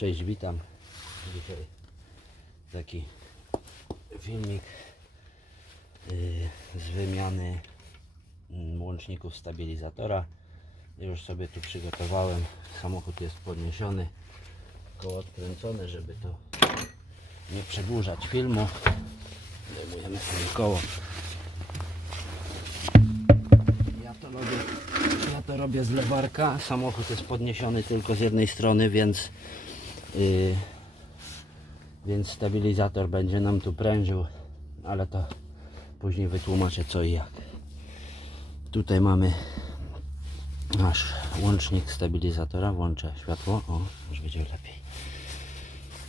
Cześć, witam. Dzisiaj taki filmik yy, z wymiany mm, łączników stabilizatora. Już sobie tu przygotowałem. Samochód jest podniesiony, koło odkręcone, żeby to nie przedłużać filmu. Zdejmujemy sobie koło. Ja to robię, ja to robię z lewarka. Samochód jest podniesiony tylko z jednej strony, więc yy, więc stabilizator będzie nam tu prężył, ale to później wytłumaczę co i jak. Tutaj mamy nasz łącznik stabilizatora. Włączę światło. O, już będzie lepiej.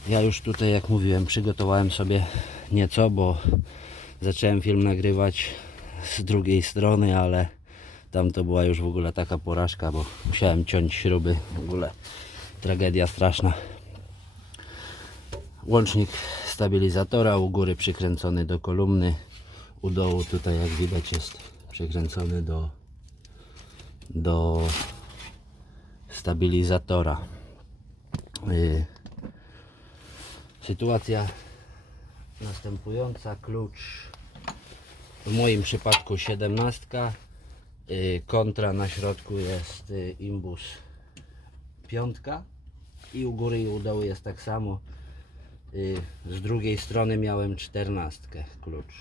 Ja już tutaj, jak mówiłem, przygotowałem sobie nieco, bo zacząłem film nagrywać z drugiej strony, ale tam to była już w ogóle taka porażka, bo musiałem ciąć śruby. W ogóle tragedia straszna. Łącznik stabilizatora u góry przykręcony do kolumny. U dołu tutaj jak widać jest przykręcony do, do stabilizatora. Yy, sytuacja następująca. Klucz w moim przypadku 17. Yy, kontra na środku jest yy, imbus piątka i u góry i u dołu jest tak samo. Y, Z drugiej strony miałem czternastkę klucz.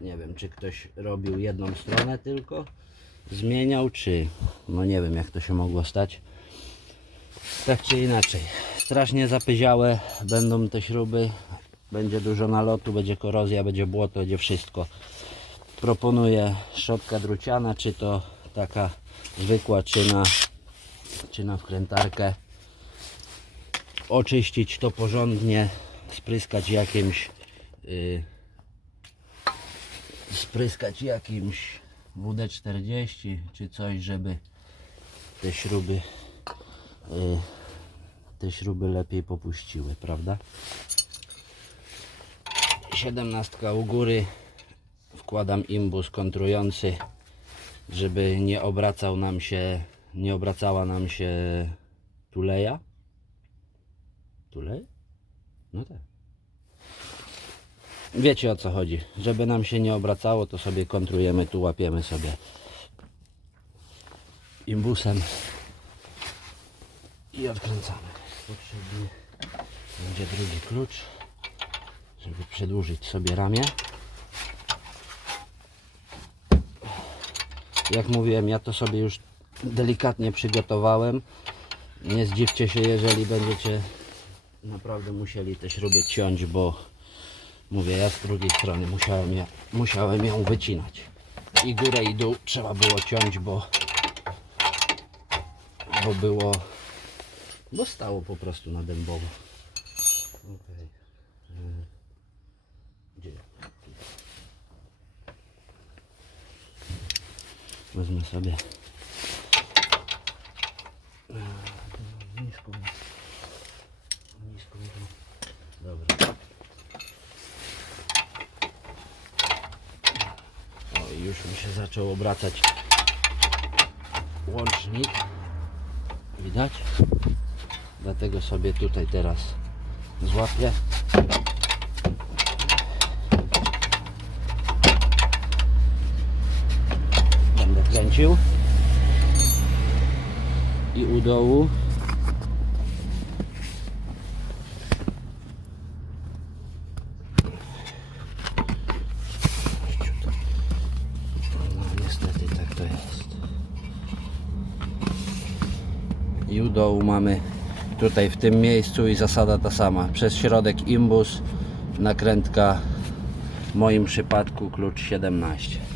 Nie wiem, czy ktoś robił jedną stronę tylko, zmieniał, czy no nie wiem, jak to się mogło stać. Tak czy inaczej, strasznie zapyziałe będą te śruby. Będzie dużo nalotu, będzie korozja, będzie błoto, będzie wszystko. Proponuję szczotka druciana, czy to taka zwykła, czy na, czy na wkrętarkę oczyścić to porządnie, spryskać jakimś yy, spryskać jakimś WD-40 czy coś, żeby te śruby yy, te śruby lepiej popuściły, prawda? 17 u góry wkładam imbus kontrujący, żeby nie obracał nam się nie obracała nam się tuleja Tulej? No tak. Wiecie o co chodzi. Żeby nam się nie obracało, to sobie kontrujemy, tu łapiemy sobie imbusem i odkręcamy. Potrzebny będzie drugi klucz, żeby przedłużyć sobie ramię. Jak mówiłem, ja to sobie już delikatnie przygotowałem. Nie zdziwcie się, jeżeli będziecie naprawdę musieli te śruby ciąć, bo mówię, ja z drugiej strony musiałem, ja, musiałem ją wycinać. I górę i dół trzeba było ciąć, bo bo było bo stało po prostu na dębowo. Okej. Y, Gdzie? Wezmę sobie A, niską Nisko mi to. Dobra. Mi się zaczął obracać łącznik. Widać? Dlatego sobie tutaj teraz złapię. Będę kręcił. I u dołu I u dołu mamy tutaj w tym miejscu i zasada ta sama. Przez środek imbus, nakrętka w moim przypadku klucz 17.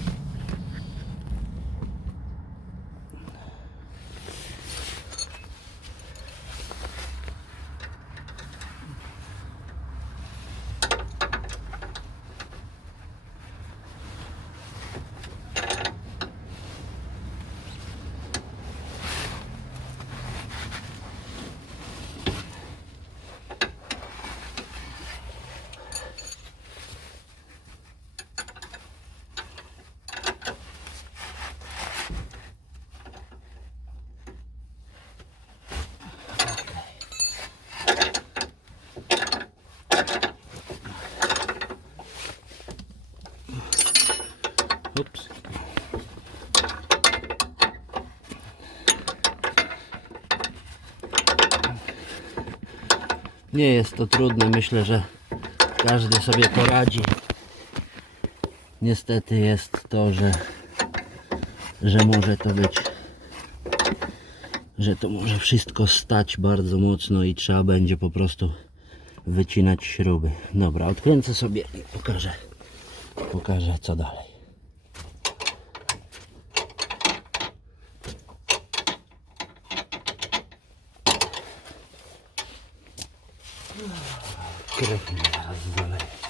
Nie jest to trudne, myślę, że każdy sobie poradzi. Niestety jest to, że, że może to być, że to może wszystko stać bardzo mocno i trzeba będzie po prostu wycinać śruby. Dobra, odkręcę sobie i pokażę, pokażę co dalej. 切れてもらずだね。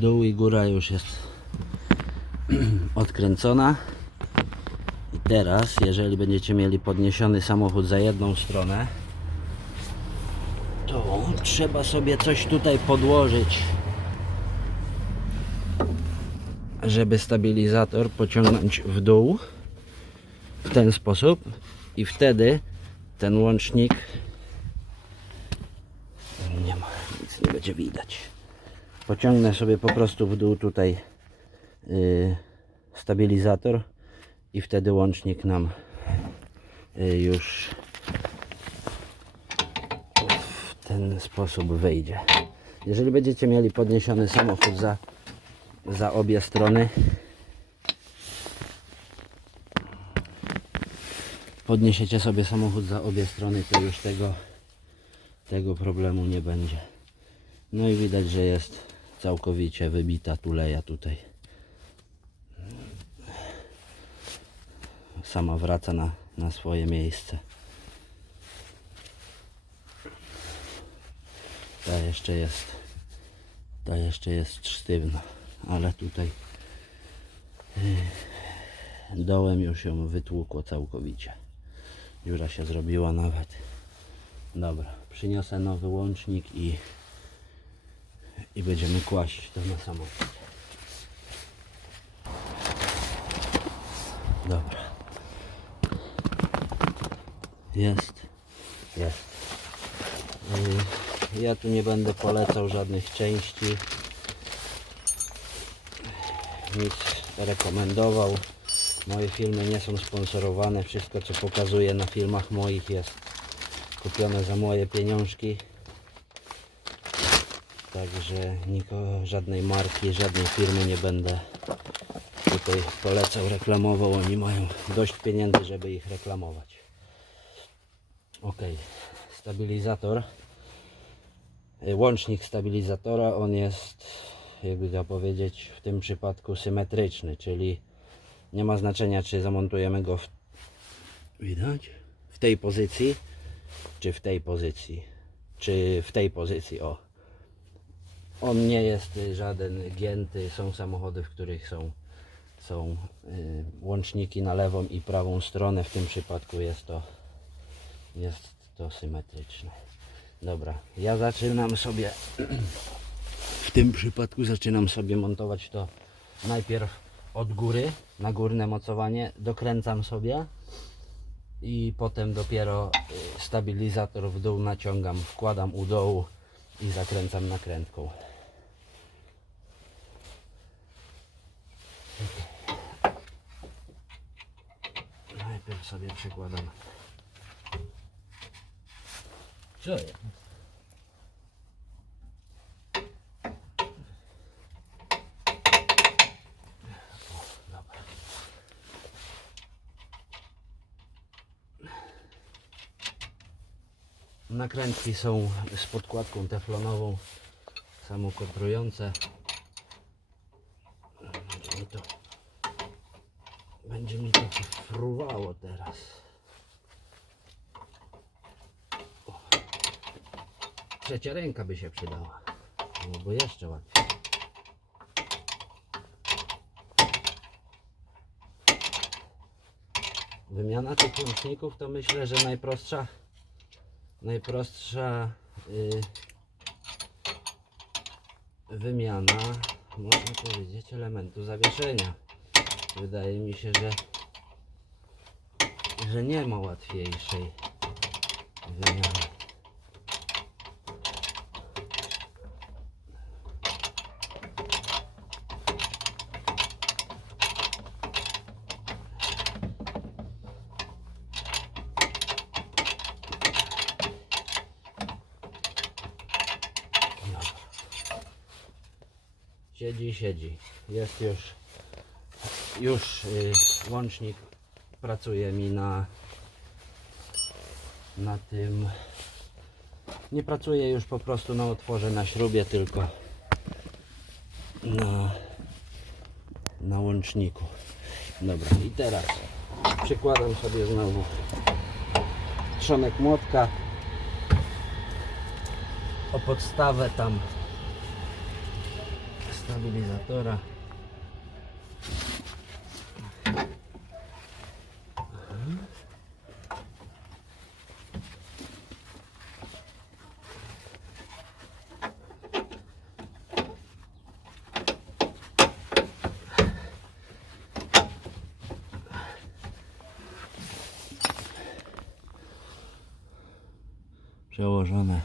Dół i góra już jest odkręcona. I teraz, jeżeli będziecie mieli podniesiony samochód za jedną stronę, to trzeba sobie coś tutaj podłożyć, żeby stabilizator pociągnąć w dół w ten sposób i wtedy ten łącznik nie ma, nic nie będzie widać. Pociągnę sobie po prostu w dół tutaj yy, stabilizator i wtedy łącznik nam yy, już w ten sposób wyjdzie. Jeżeli będziecie mieli podniesiony samochód za, za obie strony, podniesiecie sobie samochód za obie strony, to już tego tego problemu nie będzie. No i widać, że jest całkowicie wybita tuleja tutaj. Sama wraca na, na swoje miejsce. Ta jeszcze jest ta jeszcze jest sztywna, ale tutaj yy, dołem już ją wytłukło całkowicie. Dziura się zrobiła nawet. Dobra, przyniosę nowy łącznik i, i będziemy kłaść to na samochód. Dobra. Jest. Jest. Yy, Ja tu nie będę polecał żadnych części. Nic rekomendował. Moje filmy nie są sponsorowane. Wszystko co pokazuję na filmach moich jest kupione za moje pieniążki. Także nikogo, żadnej marki, żadnej firmy nie będę tutaj polecał, reklamował. Oni mają dość pieniędzy, żeby ich reklamować. Ok, stabilizator. Y, Łącznik stabilizatora, on jest, jakby to powiedzieć, w tym przypadku symetryczny, czyli nie ma znaczenia, czy zamontujemy go w, widać, w tej pozycji, czy w tej pozycji, czy w tej pozycji, o. On nie jest y, żaden gięty, są samochody, w których są, są y, łączniki na lewą i prawą stronę, w tym przypadku jest to, jest to symetryczne. Dobra, ja zaczynam sobie, w tym przypadku zaczynam sobie montować to najpierw od góry, na górne mocowanie, dokręcam sobie i potem dopiero y, stabilizator w dół naciągam, wkładam u dołu i zakręcam nakrętką. Najpierw sobie przykładam. Co jest? Nakrętki są z podkładką teflonową, samokotrujące. mi to będzie mi to fruwało teraz. O. Trzecia ręka by się przydała. Byłoby jeszcze łatwiej. Wymiana tych łączników to myślę, że najprostsza najprostsza y, wymiana można powiedzieć elementu zawieszenia. Wydaje mi się, że że nie ma łatwiejszej wymiany. Siedzi, siedzi. Jest już już y, łącznik pracuje mi na na tym. Nie pracuje już po prostu na otworze na śrubie tylko na na łączniku. Dobra i teraz przykładam sobie znowu trzonek młotka o podstawę tam stabilizatora Przełożone,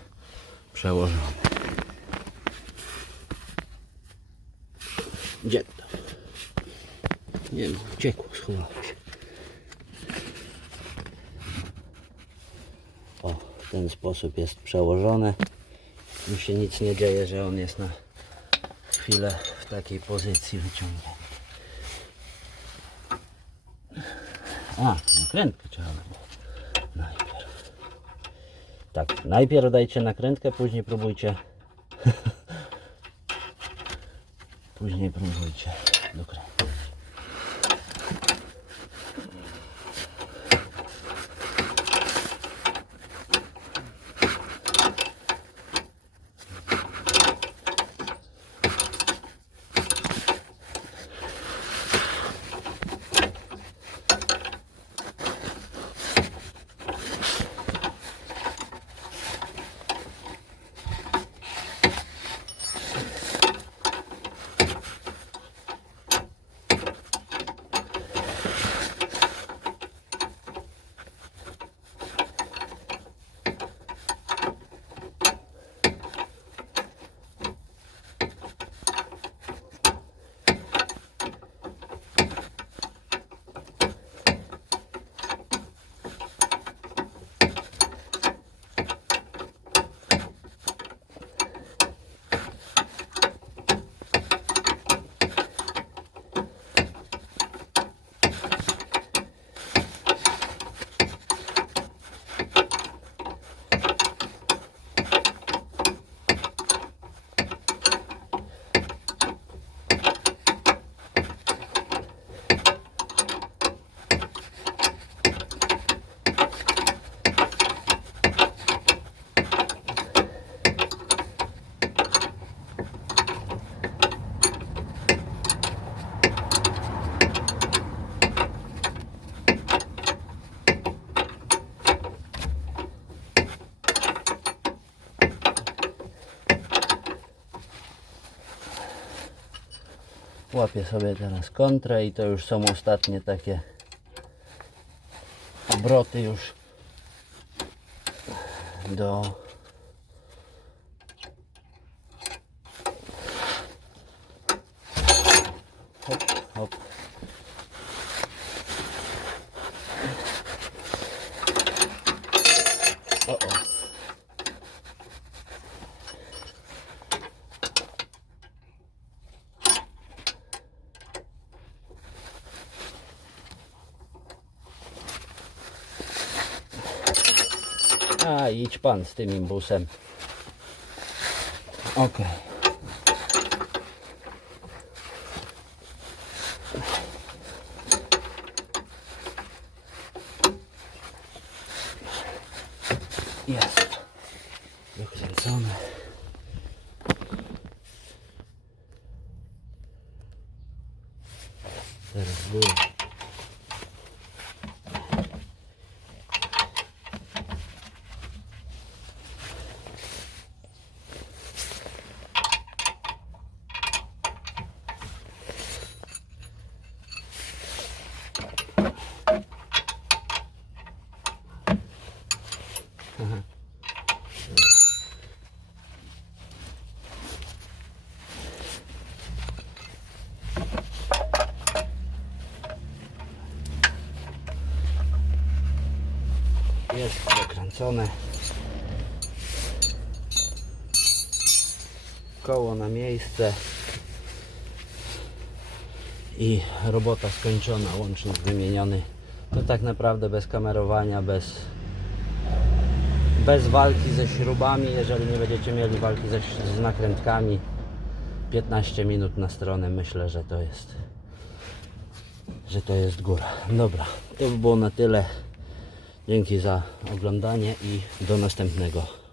przełożone. Gdzie to? Nie ma, uciekło, schowało się. O, w ten sposób jest przełożone. Już się nic nie dzieje, że on jest na chwilę w takiej pozycji wyciągnięty. A, nakrętkę trzeba było. Najpierw. Tak, najpierw dajcie nakrętkę, później próbujcie. później próbujcie dokręcić. Sobie teraz kontrę i to już są ostatnie takie obroty już do hop, hop. O, o. A idź pan z tym imbusem. Ok. Teraz górę. Jest zakręcone. Koło na miejsce. I robota skończona, łącznik wymieniony. To tak naprawdę bez kamerowania, bez, bez walki ze śrubami. Jeżeli nie będziecie mieli walki ze, z nakrętkami, 15 minut na stronę, myślę, że to jest że to jest góra. Dobra, to by było na tyle. Dzięki za oglądanie i do następnego